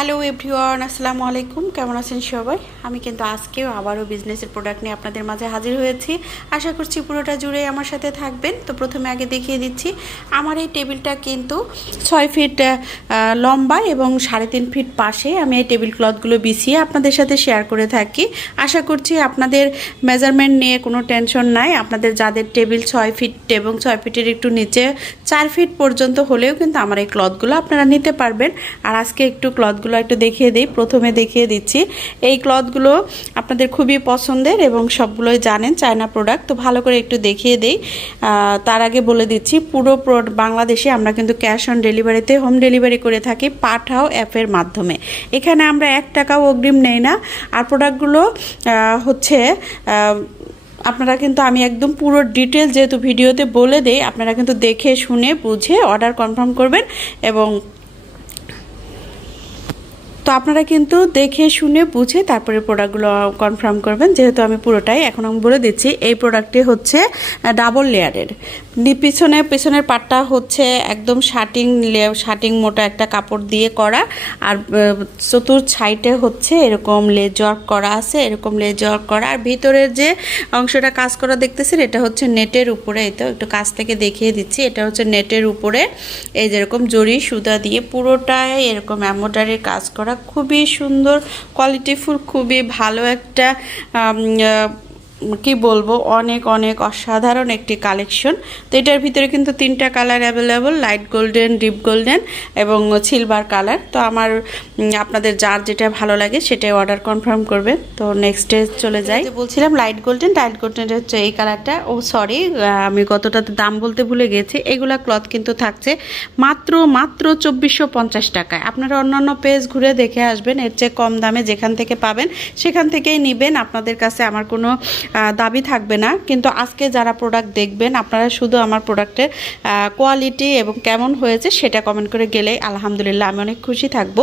Hello everyone, আসসালামু আলাইকুম। কেমন আছেন সবাই? আমি কিন্তু আজকেও আবারও বিজনেসের প্রোডাক্ট নিয়ে আপনাদের মাঝে হাজির হয়েছি। আশা করছি পুরোটা জুড়ে আমার সাথে থাকবেন। তো প্রথমে আগে দেখিয়ে দিচ্ছি, আমার এই টেবিলটা কিন্তু ছয় ফিট লম্বা এবং সাড়ে তিন ফিট পাশে আমি এই টেবিল ক্লথগুলো বিছিয়ে আপনাদের সাথে শেয়ার করে থাকি। আশা করছি আপনাদের মেজারমেন্ট নিয়ে কোনো টেনশন নাই। আপনাদের যাদের টেবিল ছয় ফিট এবং ছয় ফিটের একটু নিচে চার ফিট পর্যন্ত হলেও কিন্তু আমার এই ক্লথগুলো আপনারা নিতে পারবেন। আর আজকে একটু ক্লথগুলো একটু দেখিয়ে দিই। প্রথমে দেখিয়ে দিচ্ছি, এই ক্লথগুলো আপনাদের খুবই পছন্দের এবং সবগুলোই জানেন চায়না প্রোডাক্ট তো ভালো করে একটু দেখিয়ে দিই। তার আগে বলে দিচ্ছি, পুরো বাংলাদেশে আমরা কিন্তু ক্যাশ অন ডেলিভারিতে হোম ডেলিভারি করে থাকি পাঠাও অ্যাপের মাধ্যমে। এখানে আমরা এক টাকাও অগ্রিম নেই না। আর প্রোডাক্টগুলো হচ্ছে আপনারা কিন্তু আমি একদম পুরো ডিটেলস যেহেতু ভিডিওতে বলে দেই, আপনারা কিন্তু দেখে শুনে, বুঝে অর্ডার কনফার্ম করবেন এবং তো আপনারা কিন্তু দেখে, শুনে, বুঝে তারপরে প্রোডাক্টগুলো কনফার্ম করবেন। যেহেতু আমি পুরোটাই এখন আমি বলে দিচ্ছি, এই প্রোডাক্টটি হচ্ছে ডাবল লেয়ারের পিছনে, পিছনের পাটটা হচ্ছে একদম শার্টিং শার্টিং মোটা একটা কাপড় দিয়ে করা। আর চতুর সাইডে হচ্ছে এরকম লেজ করা আছে, এরকম লেজ করা। আর ভিতরের যে অংশটা কাজ করা দেখতেছেন, এটা হচ্ছে নেটের উপরে। এই তো একটু কাছ থেকে দেখিয়ে দিচ্ছি, এটা হচ্ছে নেটের উপরে। এই যেরকম জরি সুতা দিয়ে পুরোটাই এরকম এমব্রয়ডারির কাজ করা খুবই সুন্দর কোয়ালিটিফুল খুবই ভালো একটা কি বলব, অনেক অনেক অসাধারণ একটি কালেকশন তো এটার ভিতরে কিন্তু তিনটা colour available light golden deep golden এবং সিলভার কালার তো আমার আপনাদের যার যেটা ভালো লাগে সেটাই অর্ডার কনফার্ম করবেন তো নেক্সট ডে চলে যাই। বলছিলাম লাইট গোল্ডেন লাইট গোল্ডেন হচ্ছে এই কালারটা ও সরি আমি কতটাতে দাম বলতে ভুলে গেছি। এগুলা ক্লথ কিন্তু থাকছে মাত্র মাত্র চব্বিশশো পঞ্চাশ টাকায়। আপনারা অন্যান্য পেজ ঘুরে দেখে আসবেন, এর চেয়ে কম দামে যেখান থেকে পাবেন সেখান থেকেই নেবেন। আপনাদের কাছে আমার কোনো দাবি থাকবে না। কিন্তু আজকে যারা প্রোডাক্ট দেখবেন, আপনারা শুধু আমার প্রোডাক্টের কোয়ালিটি এবং কেমন হয়েছে সেটা কমেন্ট করে গেলে আলহামদুলিল্লাহ আমি অনেক খুশি থাকব।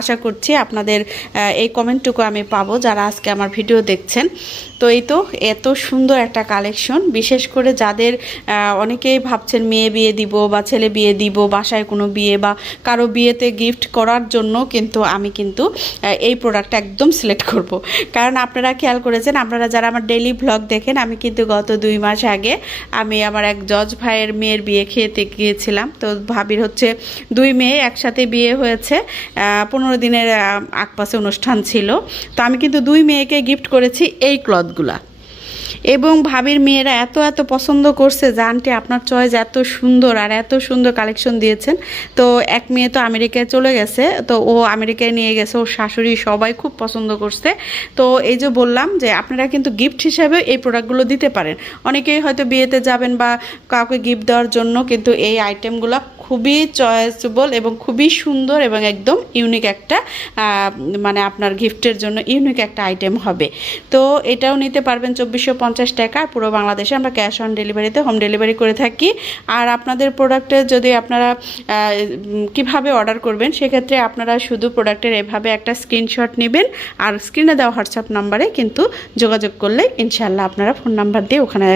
আশা করছি আপনাদের এই কমেন্টটুকু আমি পাবো যারা আজকে আমার ভিডিও দেখছেন। তো এই তো, এত সুন্দর একটা কালেকশন বিশেষ করে যাদের অনেকেই ভাবছেন মেয়ে বিয়ে দিব বা ছেলে বিয়ে দিব, বাসায় কোনো বিয়ে বা কারও বিয়েতে গিফট করার জন্য কিন্তু আমি কিন্তু এই প্রোডাক্টটা একদম সিলেক্ট করব। কারণ আপনারা খেয়াল করেছেন, আপনারা যারা আমার ডেইলি ভ্লগ দেখেন, আমি কিন্তু গত দুই মাস আগে আমি আমার এক জজ ভাইয়ের মেয়ের বিয়ে খেতে গিয়েছিলাম। তো ভাবির হচ্ছে দুই মেয়ে একসাথে বিয়ে হয়েছে পনেরো দিনের আকপাশে অনুষ্ঠান ছিল। তো আমি কিন্তু দুই মেয়েকে গিফট করেছি এই ক্লথগুলা এবং ভাবির মেয়েরা এত এত পছন্দ করছে যে, আন্টি, আপনার চয়েস এত সুন্দর আর এত সুন্দর কালেকশন দিয়েছেন। তো এক মেয়ে তো আমেরিকায় চলে গেছে, তো ও আমেরিকায় নিয়ে গেছে। ওর শাশুড়ি সবাই খুব পছন্দ করছে। তো এই যে বললাম যে, আপনারা কিন্তু গিফট হিসাবে এই প্রোডাক্টগুলো দিতে পারেন। অনেকেই হয়তো বিয়েতে যাবেন বা কাউকে গিফট দেওয়ার জন্য কিন্তু এই আইটেমগুলো খুবই চয়েসেবল এবং খুবই সুন্দর এবং একদম ইউনিক একটা মানে আপনার গিফটের জন্য ইউনিক একটা আইটেম হবে। তো এটাও নিতে পারবেন চব্বিশশো পঞ্চাশ টাকা। পুরো বাংলাদেশে আমরা ক্যাশ অন ডেলিভারিতে হোম ডেলিভারি করে থাকি। আর আপনাদের প্রোডাক্টে যদি আপনারা কীভাবে অর্ডার করবেন, সেক্ষেত্রে আপনারা শুধু প্রোডাক্টের এভাবে একটা স্ক্রিনশট নেবেন। আর স্ক্রিনে দেওয়া হোয়াটসঅ্যাপ নাম্বারে কিন্তু যোগাযোগ করলে ইনশাল্লাহ আপনারা ফোন নাম্বার দিয়ে ওখানে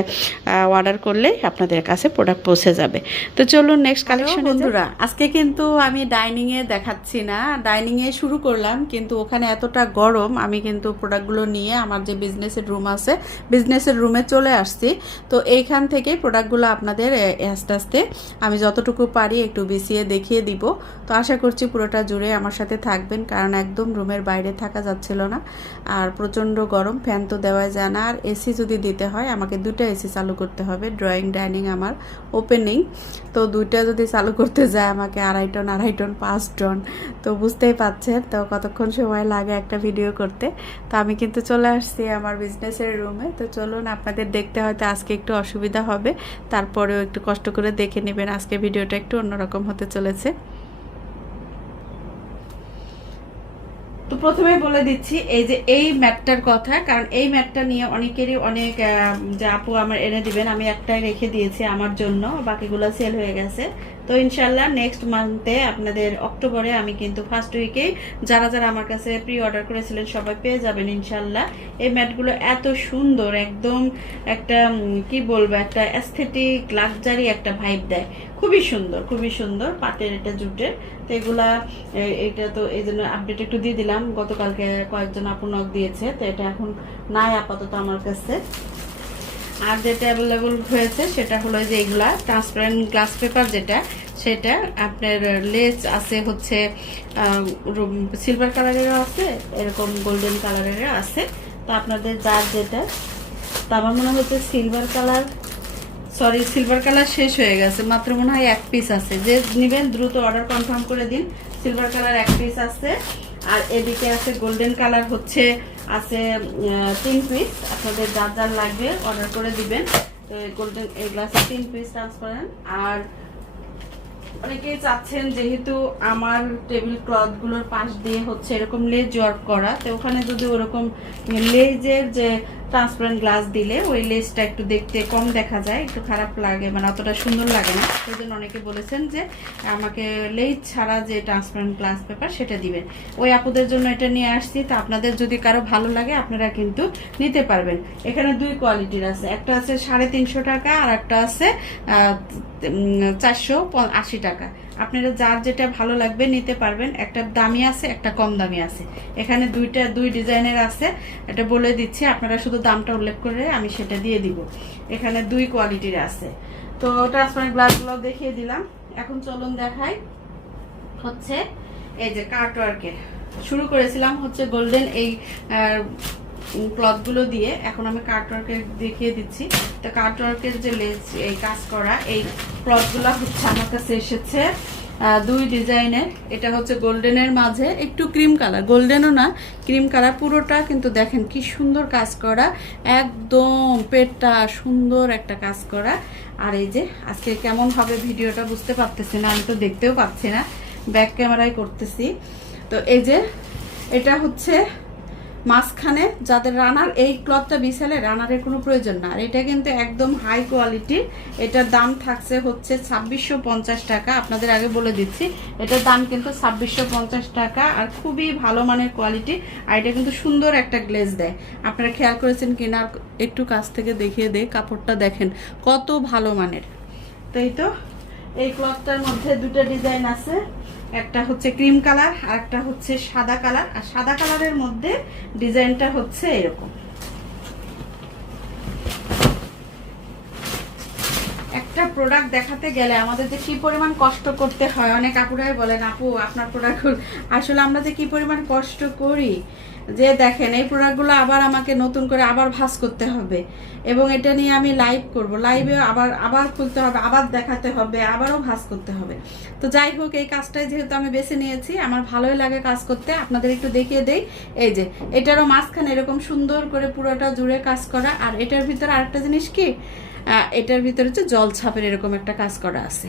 অর্ডার করলে আপনাদের কাছে প্রোডাক্ট পৌঁছে যাবে। তো চলুন নেক্সট কালেকশন বন্ধুরা, আজকে কিন্তু আমি ডাইনিং এ দেখাচ্ছি না। ডাইনিং এ শুরু করলাম, কিন্তু ওখানে এতটা গরম, আমি কিন্তু প্রোডাক্টগুলো নিয়ে আমার যে বিজনেসের রুম আছে বিজনেসের রুমে চলে আসছি। তো এইখান থেকে প্রোডাক্টগুলো আপনাদের আস্তে আস্তে আমি যতটুকু পারি একটু বিছিয়ে দেখিয়ে দিব। তো আশা করছি পুরোটা জুড়ে আমার সাথে থাকবেন, কারণ একদম রুমের বাইরে থাকা যাচ্ছিল না। আর প্রচণ্ড গরম ফ্যান তো দেওয়া যায় না। আর এসি যদি দিতে হয়, আমাকে দুটো এসি চালু করতে হবে। ড্রয়িং ডাইনিং আমার ওপেনিং তো দুইটা যদি চালু করতে যায় আমাকে আড়াই টন আড়াই টন পাঁচ টন তো বুঝতেই পাচ্ছেন, তো কতক্ষণ সময় লাগে একটা ভিডিও করতে। তো আমি কিন্তু চলে আসছি আমার বিজনেসের রুমে তো চলুন আপনাদের দেখতে হয়তো আজকে একটু অসুবিধা হবে, তারপরেও একটু কষ্ট করে দেখে নেবেন আজকে ভিডিওটা একটু অন্যরকম হতে চলেছে। তো প্রথমে বলে দিচ্ছি, এই যে এই ম্যাটটার কথা, কারণ এই ম্যাটটা নিয়ে অনেকেরই অনেক যে আপু আমার এনে দিবেন, আমি একটাই রেখে দিয়েছি আমার জন্য, বাকিগুলো সেল হয়ে গেছে। তো ইনশাল্লাহ নেক্সট মান্থে আপনাদের অক্টোবরে আমি কিন্তু ফার্স্ট উইকে যারা যারা আমার কাছে প্রি অর্ডার করেছিলেন সবাই পেয়ে যাবেন ইনশাল্লাহ এই ম্যাটগুলো এত সুন্দর, একদম একটা কি বলব, একটা অ্যাস্থেটিক লাক্সারি একটা ভাইব দেয়। খুবই সুন্দর খুবই সুন্দর পাটের এটা জুটের। তো এগুলা এটা তো এই জন্য আপডেট একটু দিয়ে দিলাম। গতকালকে কয়েকজন আপনার দিয়েছে, তো এটা এখন নাই আপাতত আমার কাছে। আর যেটা অ্যাভেলেবল হয়েছে সেটা হলো যে এগুলা ট্রান্সপারেন্ট গ্লাস পেপার যেটা, সেটা আপনার লেস আছে হচ্ছে সিলভার কালারেরও আছে, এরকম গোল্ডেন কালারেরও আছে। তো আপনাদের যার যেটা, তো আমার মনে হচ্ছে silver colour sorry silver colour শেষ হয়ে গেছে। মাত্র মনে হয় এক পিস আছে। যে নেবেন, দ্রুত অর্ডার কনফার্ম করে দিন। সিলভার কালার এক পিস আছে। আর এদিকে আছে গোল্ডেন কালার হচ্ছে আছে তিন পিস আপনাদের যার যার লাগবে অর্ডার করে দিবেন। গোল্ডেন এই গ্লাসে তিন পিস ট্রান্সপারেন্ট আর অনেকেই চাচ্ছেন যেহেতু আমার টেবিল ক্লথগুলোর পাশ দিয়ে হচ্ছে এরকম লেজ ওয়ার্ক করা, তো ওখানে যদি ওরকম লেজের যে ট্রান্সপারেন্ট গ্লাস দিলে ওই লেসটা একটু দেখতে কম দেখা যায়, একটু খারাপ লাগে মানে অতটা সুন্দর লাগে না। সেই জন্য অনেকে বলেছেন যে আমাকে লেজ ছাড়া যে ট্রান্সপারেন্ট গ্লাস পেপার সেটা দিবেন। ওই আপুদের জন্য এটা নিয়ে আসছি, তা আপনাদের যদি কারও ভালো লাগে আপনারা কিন্তু নিতে পারবেন। এখানে দুই কোয়ালিটির আছে, একটা আছে সাড়ে তিনশো টাকা আর একটা আছে চারশো আশি টাকা। আপনারা যার যেটা ভালো লাগবে নিতে পারবেন। একটা দামি আছে, একটা কম দামি আছে। এখানে দুইটা, দুই ডিজাইনের আছে। এটা বলে দিচ্ছি, আপনারা শুধু দামটা উল্লেখ করে আমি সেটা দিয়ে দিব। এখানে দুই কোয়ালিটির আছে। তো ট্রান্সপারেন্ট গ্লাসগুলো দেখিয়ে দিলাম। এখন চলুন দেখাই হচ্ছে এই যে কার্টওয়ার্কের শুরু করেছিলাম হচ্ছে গোল্ডেন এই ক্লথগুলো দিয়ে এখন আমি কার্টওয়ার্কের দেখিয়ে দিচ্ছি। তো কার্টওয়ার্কের যে লেস এই কাজ করা, এই ক্লথগুলো হচ্ছে আমার কাছে এসেছে দুই ডিজাইনের। এটা হচ্ছে গোল্ডেনের মাঝে, একটু ক্রিম কালার গোল্ডেনও না ক্রিম কালার পুরোটা, কিন্তু দেখেন কি সুন্দর কাজ করা, একদম পেটটা সুন্দর একটা কাজ করা। আর এই যে, আজকে কেমন হবে ভিডিওটা বুঝতে পারতেছি না, আমি তো দেখতেও পাচ্ছি না ব্যাক ক্যামেরায় করতেছি। তো এই যে, এটা হচ্ছে মাঝখানে যাদের রানার, এই ক্লথটা বিছালে রানারের কোনো প্রয়োজন না। আর এটা কিন্তু একদম হাই কোয়ালিটির এটার দাম থাকছে হচ্ছে ছাব্বিশশো পঞ্চাশ টাকা। আপনাদের আগে বলে দিচ্ছি, এটার দাম কিন্তু ছাব্বিশশো পঞ্চাশ টাকা আর খুবই ভালো মানের কোয়ালিটি আর এটা কিন্তু সুন্দর একটা গ্লেজ দেয়। আপনারা খেয়াল করেছেন কিনা? একটু কাছ থেকে দেখিয়ে দেয় কাপড়টা দেখেন, কত ভালো মানের। তাই তো? এই ক্লথটার মধ্যে দুটো ডিজাইন আছে। একটা হচ্ছে ক্রিম কালার আর একটা হচ্ছে সাদা কালার, আর সাদা কালারের মধ্যে ডিজাইনটা হচ্ছে এরকম। একটা প্রোডাক্ট দেখাতে গেলে আমাদের যে কি পরিমাণ কষ্ট করতে হয়, অনেক আপুরাই বলেন, আপু, আপনার প্রোডাক্ট আসলে আমরা যে কি পরিমাণ কষ্ট করি? যে দেখেন, এই প্রোডাক্টগুলো আবার আমাকে নতুন করে আবার ভাস করতে হবে। এবং এটা নিয়ে আমি লাইভ করব। লাইভে আবার আবার খুলতে হবে, আবার দেখাতে হবে, আবারও ভাস করতে হবে। তো যাই হোক, এই কাজটাই যেহেতু আমি বেছে নিয়েছি, আমার ভালোই লাগে কাজ করতে। আপনাদের একটু দেখিয়ে দেই। এই যে, এটারও মাঝখানে এরকম সুন্দর করে পুরোটা জুড়ে কাজ করা। আর এটার ভিতরে আরেকটা জিনিস কি? এটার ভিতরে হচ্ছে জল ছাপের এরকম একটা কাজ করা আছে।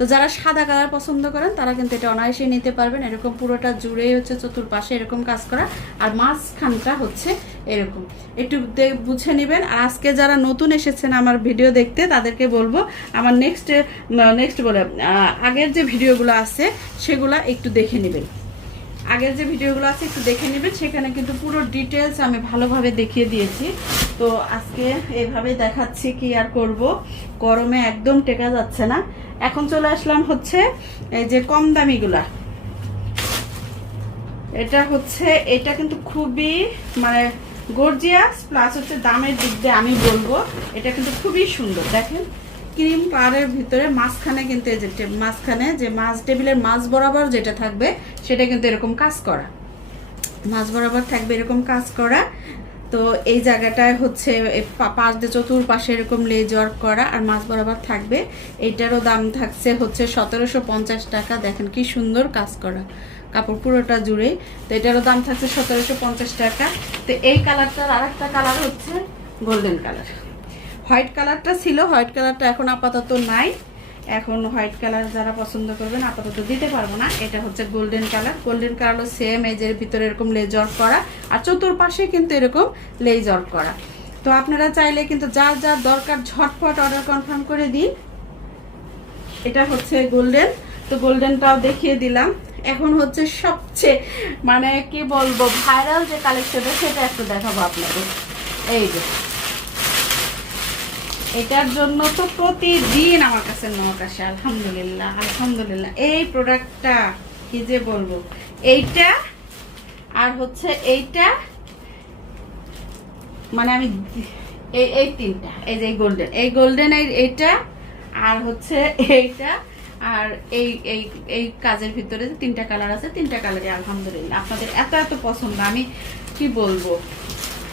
তো যারা সাদা কালার পছন্দ করেন, তারা কিন্তু এটা অনায়াসে নিতে পারবেন। এরকম পুরোটা জুড়েই হচ্ছে চতুর্পাশে এরকম কাজ করা, আর মাঝখানটা হচ্ছে এরকম। একটু বুঝে নেবেন। আর আজকে যারা নতুন এসেছেন আমার ভিডিও দেখতে, তাদেরকে বলব, আমার নেক্সট নেক্সট বলে আগের যে ভিডিওগুলো আছে, সেগুলো একটু দেখে নেবেন। আগের যে ভিডিওগুলো আছে, একটু দেখে নেবেন। সেখানে কিন্তু পুরো ডিটেলস আমি ভালোভাবে দেখিয়ে দিয়েছি। তো আজকে এভাবে দেখাচ্ছি কি আর করব। গরমে একদম টেকা যাচ্ছে না। এখন চলে আসলাম হচ্ছে এই যে কম দামিগুলা। এটা হচ্ছে, এটা কিন্তু খুবই মানে গর্জিয়াস প্লাস হচ্ছে দামের দিক দিয়ে আমি বলব, এটা কিন্তু খুবই সুন্দর। দেখেন ক্রিম কালারের ভিতরে মাঝখানে কিন্তু এই যে মাঝখানে যে মাছ টেবিলের মাছ বরাবর যেটা থাকবে, সেটা কিন্তু এরকম কাজ করা। মাছ বরাবর থাকবে এরকম কাজ করা। তো এই জায়গাটায় হচ্ছে পাশ দিয়ে চতুর্পাশে এরকম লেজ ওয়ার্ক করা আর মাছ বরাবর থাকবে। এইটারও দাম থাকছে হচ্ছে সতেরোশো পঞ্চাশ টাকা। দেখেন কি সুন্দর কাজ করা। কাপড় পুরোটা জুড়ে তো এটারও দাম থাকছে সতেরোশো পঞ্চাশ টাকা। তো এই কালারটার আর একটা কালার হচ্ছে গোল্ডেন কালার হোয়াইট কালারটা ছিল হোয়াইট কালারটা এখন আপাতত নাই। এখন হোয়াইট কালার যারা পছন্দ করবেন, আপাতত দিতে পারব না। এটা হচ্ছে গোল্ডেন কালার গোল্ডেন কালারও সেম এজের ভিতরে এরকম লেজ ওয়ার্ক করা। আর চতুর্পাশে কিন্তু এরকম লেজ ওয়ার্ক করা। তো আপনারা চাইলে কিন্তু যার যার দরকার ঝটপট অর্ডার কনফার্ম করে দিন। এটা হচ্ছে গোল্ডেন তো গোল্ডেনটাও দেখিয়ে দিলাম। এখন হচ্ছে সবচেয়ে মানে কি বলব ভাইরাল যে কালেকশনটা সেটা একটু দেখাবো আপনাদের। এই যে। এটার জন্য তো প্রতিদিন আমার কাছে নখ আসে, আলহামদুলিল্লাহ আলহামদুলিল্লাহ। এই প্রোডাক্টটা কি যে বলব? এইটা আর হচ্ছে এইটা মানে আমি এই এই তিনটা, এই যে এই গোল্ডেন এই গোল্ডেন এই, এইটা আর হচ্ছে এইটা আর এই এই এই কাজের ভিতরে যে তিনটা কালার আছে, তিনটা কালারই আলহামদুলিল্লাহ। আপনাদের এত এত পছন্দ, আমি কি বলব?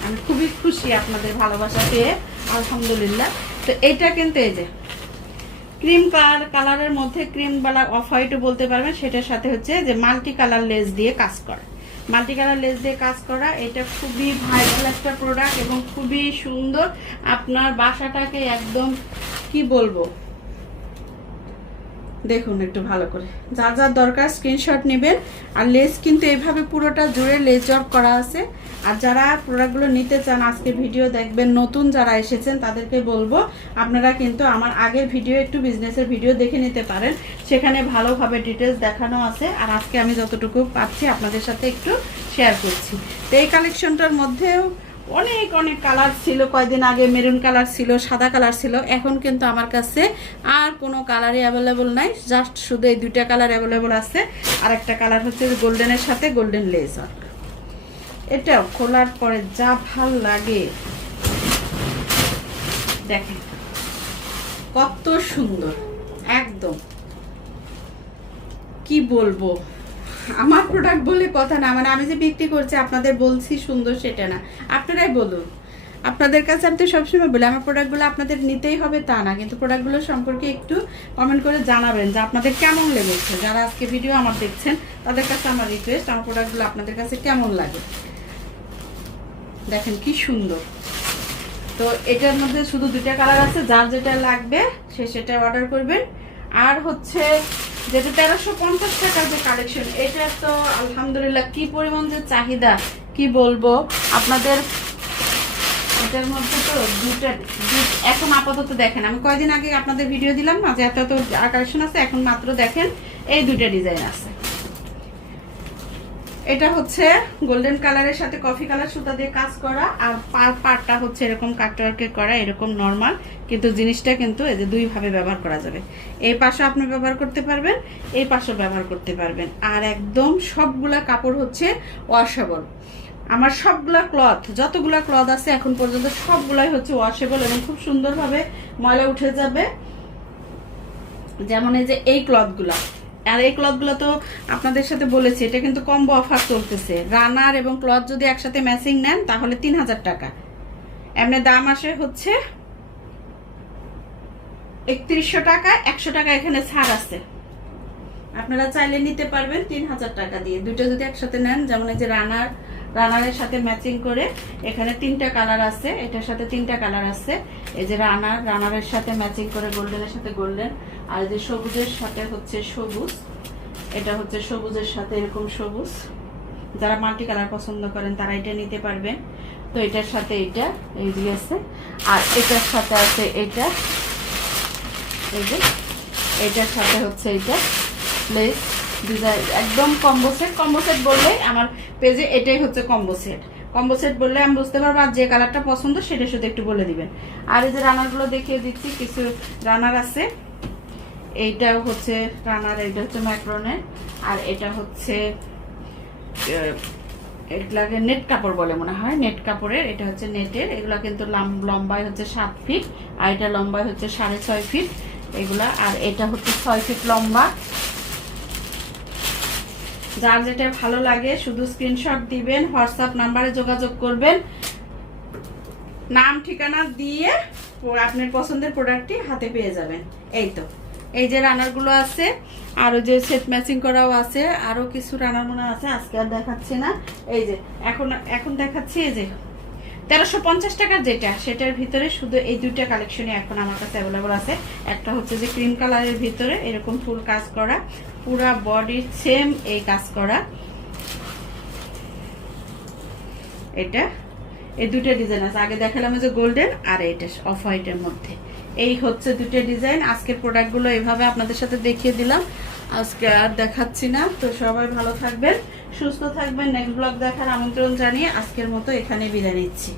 আমি খুবই খুশি আপনাদের ভালোবাসা পেয়ে। আলহামদুলিল্লাহ। তো এটা কিন্তু এই যে ক্রিম কালার কালারের মধ্যে ক্রিম বালা অফ হোয়াইটও বলতে পারবেন, সেটার সাথে হচ্ছে যে মাল্টি কালার লেস দিয়ে কাজ করা। মাল্টি কালার লেস দিয়ে কাজ করা, এটা খুবই ভাইরাল একটা প্রোডাক্ট এবং খুবই সুন্দর। আপনার বাসাটাকে একদম, কি বলব দেখুন একটু ভালো করে। যা যা দরকার স্ক্রিনশট নেবেন। আর লেস কিন্তু এইভাবে পুরোটা জুড়ে লেস জব করা আছে। আর যারা প্রোডাক্টগুলো নিতে চান, আজকে ভিডিও দেখবেন, নতুন যারা এসেছেন, তাদেরকে বলব, আপনারা কিন্তু আমার আগের ভিডিও একটু বিজনেসের ভিডিও দেখে নিতে পারেন। সেখানে ভালোভাবে ডিটেলস দেখানো আছে। আর আজকে আমি যতটুকু পাচ্ছি, আপনাদের সাথে একটু শেয়ার করছি। তো এই কালেকশনটার মধ্যেও অনেক অনেক কালার ছিল, কয়দিন আগে মেরুন কালার ছিল, সাদা কালার ছিল। এখন কিন্তু আমার কাছে আর কোনো কালারই অ্যাভেলেবল নাই জাস্ট শুধু এই দুইটা কালার অ্যাভেলেবল আছে। আর একটা কালার হচ্ছে গোল্ডেনের সাথে গোল্ডেন লেজার এটাও খোলার পরে যা ভালো লাগে। দেখেন, কত সুন্দর, একদম। কি বলব? আমার প্রোডাক্ট বলে কথা না মানে আমি যে বিক্রি করছি, আপনাদের বলছি সুন্দর সেটা না। আপনারাই বলুন। আপনাদের কাছে আমি তো সবসময় বলি, আমার প্রোডাক্টগুলো আপনাদের নিতেই হবে তা না, কিন্তু প্রোডাক্টগুলো সম্পর্কে একটু কমেন্ট করে জানাবেন যে আপনাদের কেমন লেগেছে। যারা আজকে ভিডিও আমার দেখছেন, তাদের কাছে আমার রিকোয়েস্ট আমার প্রোডাক্টগুলো আপনাদের কাছে কেমন লাগে? দেখেন কি সুন্দর। তো এটার মধ্যে শুধু দুইটা কালার আছে, যার যেটা লাগবে, সে সেটা অর্ডার করবেন। আর হচ্ছে যেটা তেরোশো পঞ্চাশ টাকার যে কালেকশন এটা তো আলহামদুলিল্লাহ কি পরিমাণ যে চাহিদা, কি বলব? আপনাদের, এটার মধ্যে তো দুটা এখন আপাতত দেখেন। আমি কয়দিন আগে আপনাদের ভিডিও দিলাম না, যে এত এত কালেকশন আছে, এখন মাত্র দেখেন এই দুটা ডিজাইন আছে। এটা হচ্ছে গোল্ডেন কালারের সাথে কফি কালার সুতা দিয়ে কাজ করা, আর পারটা হচ্ছে এরকম কাটওয়ার্কে করা, এরকম নর্মাল কিন্তু জিনিসটা কিন্তু এই যে দুই ভাবে ব্যবহার করা যাবে। এই পাশে আপনি ব্যবহার করতে পারবেন, এই পাশে ব্যবহার করতে পারবেন। আর একদম সবগুলা কাপড় হচ্ছে ওয়াশেবল আমার সবগুলা ক্লথ যতগুলা ক্লথ আছে এখন পর্যন্ত সবগুলাই হচ্ছে ওয়াশেবল এবং খুব সুন্দরভাবে ময়লা উঠে যাবে। যেমন এই যে এই ক্লথগুলা আর এই ক্লথগুলো তো আপনাদের সাথে বলেছি, এটা কিন্তু কম্বো অফার চলতেছে। রানার এবং ক্লথ যদি একসাথে ম্যাচিং নেন, তাহলে তিন হাজার টাকা। এমনি দাম আসে হচ্ছে একত্রিশশো টাকা, একশো টাকা এখানে ছাড় আছে। আপনারা চাইলে নিতে পারবেন তিন হাজার টাকা দিয়ে। দুটো যদি একসাথে নেন, যেমন এই যে রানার রানারের সাথে ম্যাচিং করে এখানে তিনটা কালার আছে, এটার সাথে তিনটা কালার আছে। এই যে রানার, রানারের সাথে ম্যাচিং করে গোল্ডেনের সাথে গোল্ডেন। আর যে সবুজের সাথে হচ্ছে সবুজ, এটা হচ্ছে সবুজের সাথে এরকম সবুজ। যারা মাল্টি কালার পছন্দ করেন, তারা এটা নিতে পারবেন। তো এটার সাথে এটা, এই দিয়ে আছে। আর এটার সাথে আছে এটা। এই যে, এটার সাথে হচ্ছে এটা। লেস ডিজাইন একদম কম্বো সেট কম্বো সেট বললে আমার পেজে এটাই হচ্ছে কম্বো সেট কম্বো সেট বললে আমি বুঝতে পারব আর যে কালারটা পছন্দ সেটা শুধু একটু বলে দিবেন। আর এই যে রানারগুলো দেখিয়ে দিচ্ছি, কিছু রানার আছে। এইটাও হচ্ছে রানার এটা হচ্ছে ম্যাক্রনের আর এটা হচ্ছে এগুলাকে নেট কাপড় বলে মনে হয় নেট কাপড়ের, এটা হচ্ছে নেটের এগুলা কিন্তু লাম- লম্বায় হচ্ছে সাত ফিট আর এটা লম্বায় হচ্ছে সাড়ে ছয় ফিট এগুলা, আর এটা হচ্ছে ছয় ফিট লম্বা। যার যেটা ভালো লাগে, শুধু স্ক্রিনশট দিবেন হোয়াটসঅ্যাপ নাম্বারে যোগাযোগ করবেন। নাম, ঠিকানা দিয়ে আপনার পছন্দের প্রোডাক্টটি হাতে পেয়ে যাবেন। এই তো। এই যে রানারগুলো আছে আরও যে সেট ম্যাচিং করাও আছে আরও কিছু রানার মনে আছে, আজকে আর দেখাচ্ছি না। এই যে, এখন এখন দেখাচ্ছি, এই যে। তেরোশো পঞ্চাশ টাকার যেটা, সেটার ভিতরে শুধু এই দুইটা কালেকশনই এখন আমার কাছে অ্যাভেলেবল আছে। একটা হচ্ছে যে ক্রিম কালারের ভিতরে এরকম ফুল কাজ করা, পুরা বডির সেম এই কাজ করা। এটা, এই দুটো ডিজাইন আছে। আগে দেখালাম যে গোল্ডেন আর এটা অফ হোয়াইটের মধ্যে। এই হচ্ছে দুটো ডিজাইন আজকের প্রোডাক্টগুলো এভাবে আপনাদের সাথে দেখিয়ে দিলাম। আজকে আর দেখাচ্ছি না। তো সবাই ভালো থাকবেন। সুস্থ থাকবেন। নেক্সট ব্লগ দেখার আমন্ত্রণ জানিয়ে আজকের মতো এখানে বিদায় নিচ্ছি।